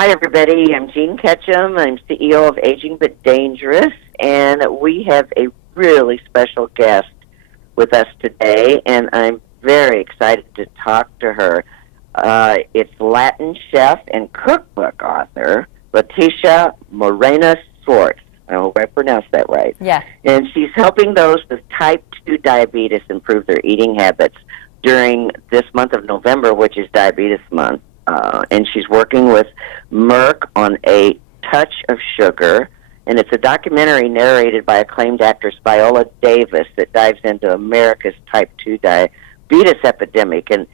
Hi, everybody. I'm Jean Ketcham. I'm CEO of Aging But Dangerous, and we have a really special guest with us today, and I'm very excited to talk to her. It's Latin chef and cookbook author, Leticia Moreinos Schwartz. I hope I pronounced that right. Yeah. And she's helping those with type 2 diabetes improve their eating habits during this month of November, which is Diabetes Month. And she's working with Merck on A Touch of Sugar, and it's a documentary narrated by acclaimed actress Viola Davis that dives into America's type 2 diabetes epidemic. And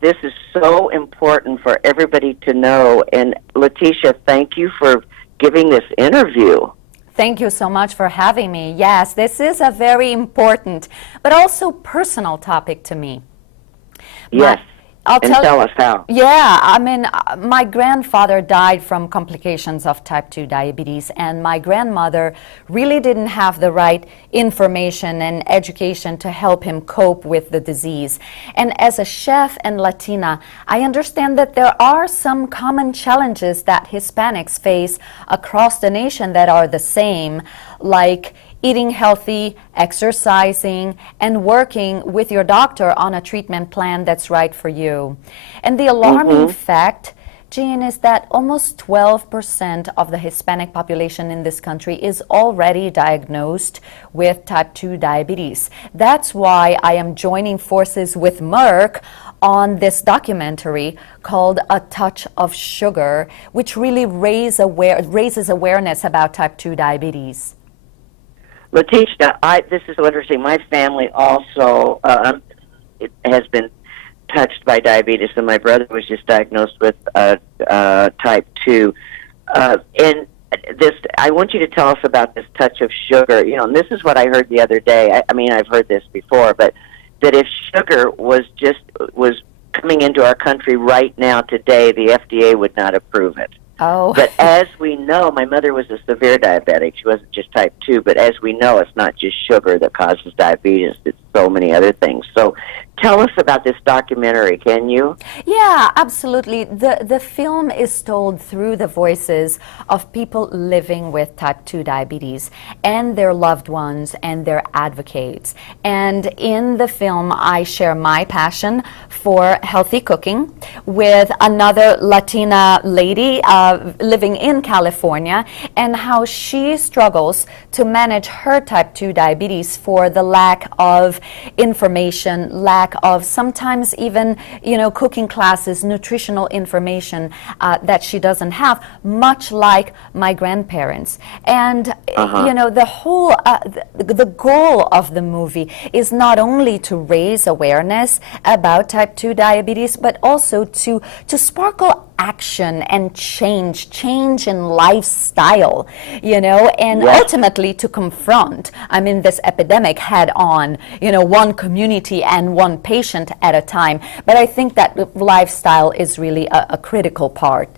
this is so important for everybody to know. And Leticia, thank you for giving this interview. Thank you so much for having me. Yes, this is a very important, but also personal topic to me. Yes. Tell us how. Yeah, I mean, my grandfather died from complications of type 2 diabetes, and my grandmother really didn't have the right information and education to help him cope with the disease. And as a chef and Latina, I understand that there are some common challenges that Hispanics face across the nation that are the same, like eating healthy, exercising, and working with your doctor on a treatment plan that's right for you. And the alarming fact, Jean, is that almost 12% of the Hispanic population in this country is already diagnosed with type 2 diabetes. That's why I am joining forces with Merck on this documentary called A Touch of Sugar, which really raises awareness about type 2 diabetes. Leticia, this is so interesting. My family also has been touched by diabetes, and my brother was just diagnosed with type 2. And this, I want you to tell us about this touch of sugar. You know, and this is what I heard the other day. I mean, I've heard this before, but that if sugar was coming into our country right now today, the FDA would not approve it. Oh. But as we know, my mother was a severe diabetic. She wasn't just type 2, but as we know, it's not just sugar that causes diabetes. It's so many other things. So tell us about this documentary, can you? Yeah, absolutely. The film is told through the voices of people living with type 2 diabetes and their loved ones and their advocates. And in the film, I share my passion for healthy cooking with another Latina lady living in California, and how she struggles to manage her type 2 diabetes for the lack of information, lack of sometimes even, cooking classes, nutritional information that she doesn't have, much like my grandparents. And, the whole, the goal of the movie is not only to raise awareness about type 2 diabetes, but also to sparkle action and change in lifestyle, and ultimately to confront, this epidemic head on, one community and one patient at a time. But I think that lifestyle is really a critical part.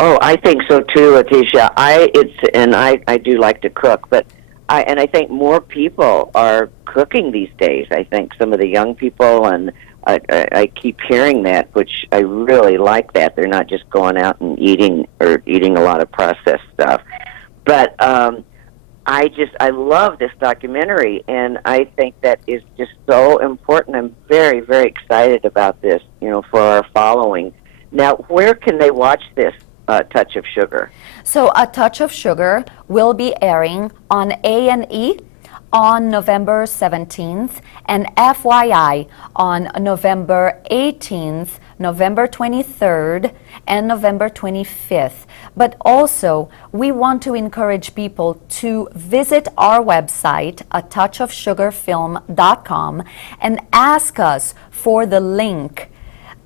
Oh, I think so too, Leticia. I do like to cook, but I think more people are cooking these days. I think some of the young people, and I keep hearing that, which I really like that. They're not just going out and eating a lot of processed stuff. But I love this documentary, and I think that is just so important. I'm very, very excited about this, for our following. Now, where can they watch this Touch of Sugar? So A Touch of Sugar will be airing on A&E on November 17th, and FYI on November 18th, November 23rd, and November 25th. But also, we want to encourage people to visit our website, atouchofsugarfilm.com, and ask us for the link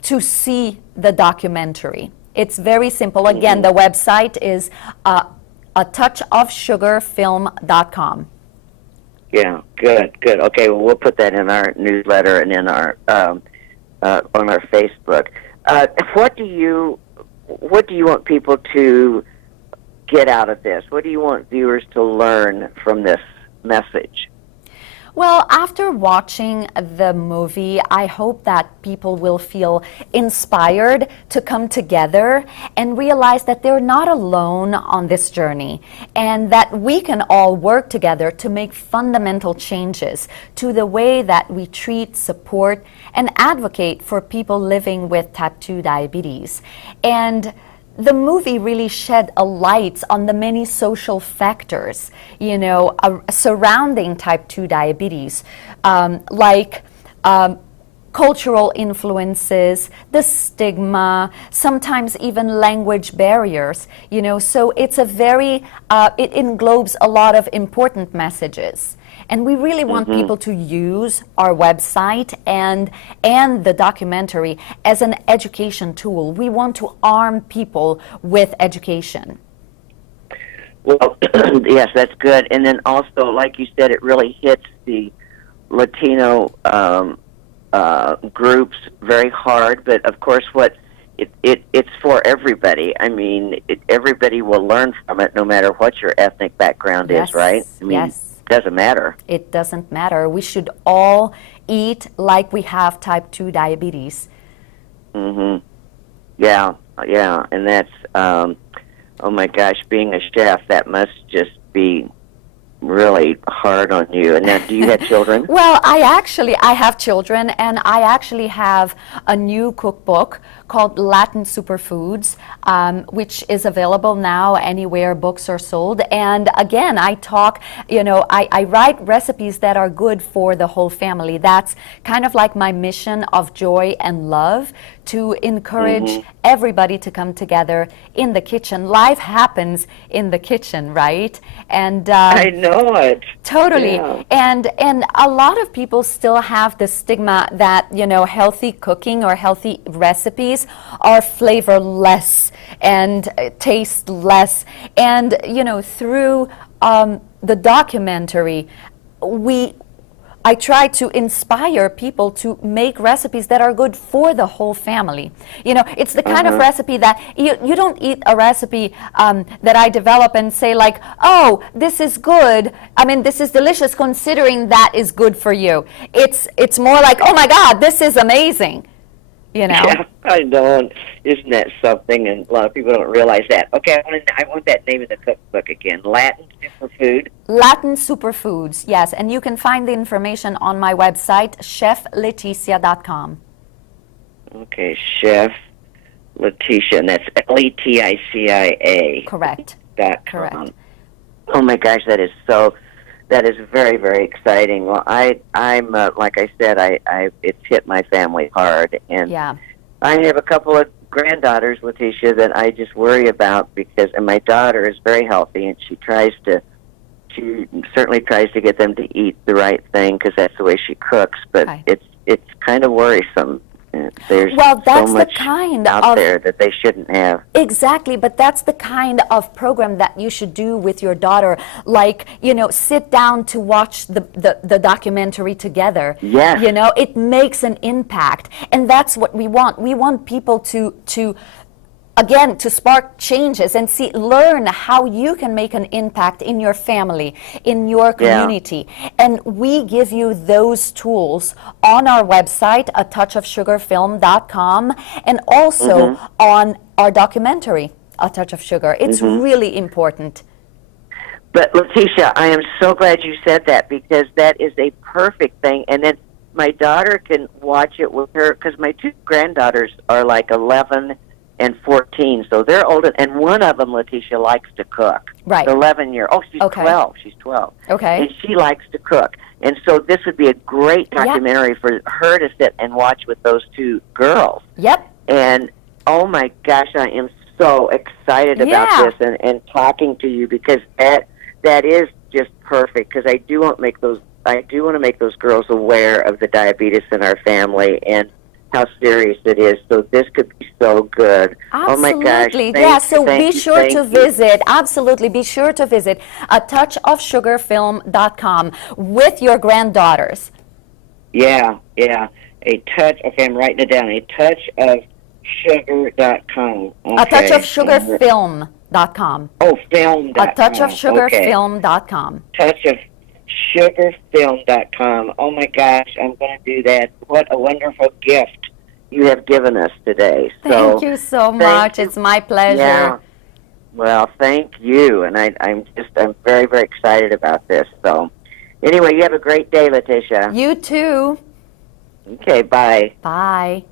to see the documentary. It's very simple. Again, the website is atouchofsugarfilm.com. Yeah, good. Okay, well, we'll put that in our newsletter and in our on our Facebook. What do you want people to get out of this? What do you want viewers to learn from this message? Well, after watching the movie, I hope that people will feel inspired to come together and realize that they're not alone on this journey and that we can all work together to make fundamental changes to the way that we treat, support, and advocate for people living with type 2 diabetes. And the movie really shed a light on the many social factors, surrounding type 2 diabetes, like cultural influences, the stigma, sometimes even language barriers, so it's it englobes a lot of important messages. And we really want people to use our website and the documentary as an education tool. We want to arm people with education. Well, yes, that's good. And then also, like you said, it really hits the Latino groups very hard. But of course, it's for everybody. I mean, everybody will learn from it, no matter what your ethnic background is, right? I mean, yes. Doesn't matter. It doesn't matter. We should all eat like we have type 2 diabetes. Yeah, and that's, oh my gosh, being a chef, that must just be really hard on you. And now, do you have children? Well, I have children, and I actually have a new cookbook called Latin Superfoods, which is available now anywhere books are sold. And again, I write recipes that are good for the whole family. That's kind of like my mission of joy and love, to encourage everybody to come together in the kitchen. Life happens in the kitchen, right? And I know it. Totally. Yeah. And a lot of people still have the stigma that, healthy cooking or healthy recipes are flavorless and taste less. And, through the documentary, I try to inspire people to make recipes that are good for the whole family. It's the kind of recipe that you don't eat a recipe that I develop and say like, oh, this is good. I mean, this is delicious considering that is good for you. It's more like, oh my God, this is amazing. Yeah, I know. Isn't that something? And a lot of people don't realize that. Okay, I want that name of the cookbook again. Latin Superfood. Latin Superfoods, yes. And you can find the information on my website, chefleticia.com. Okay, Chef Leticia, and that's Leticia. Correct. .com. Oh my gosh, that is very, very exciting. Well, I'm like I said, it's hit my family hard, and yeah. I have a couple of granddaughters, Leticia, that I just worry about and my daughter is very healthy, and she certainly tries to get them to eat the right thing because that's the way she cooks. But it's kind of worrisome. There's that's so much the kind out there that they shouldn't have. Exactly, but that's the kind of program that you should do with your daughter. Like, sit down to watch the documentary together. Yes. It makes an impact. And that's what we want. We want people to again, to spark changes and learn how you can make an impact in your family, in your community. Yeah. And we give you those tools on our website, atouchofsugarfilm.com, and also on our documentary, A Touch of Sugar. It's really important. But Leticia, I am so glad you said that, because that is a perfect thing. And then my daughter can watch it with her, because my two granddaughters are like 11 and 14, so they're older, and one of them, Leticia, likes to cook. Right. 11-year-old. Oh, she's 12. She's 12. Okay. And she likes to cook. And so this would be a great documentary for her to sit and watch with those two girls. Yep. And, oh my gosh, I am so excited about this and talking to you, because that is just perfect, because I do want to make those girls aware of the diabetes in our family and how serious it is. So this could be so good. Absolutely. Oh my gosh. Be sure to visit atouchofsugarfilm.com with your granddaughters. Yeah. A touch, okay, I'm writing it down. A touchofsugar.com. Okay. Atouchofsugarfilm.com. Oh, film.com. Atouchofsugarfilm.com. Touch of sugarfilm.com. Oh my gosh, I'm going to do that. What a wonderful gift you have given us today. Thank you so much. It's my pleasure. Yeah. Well, thank you, and I'm very, very excited about this. So, anyway, you have a great day, Leticia. You too. Okay, bye. Bye.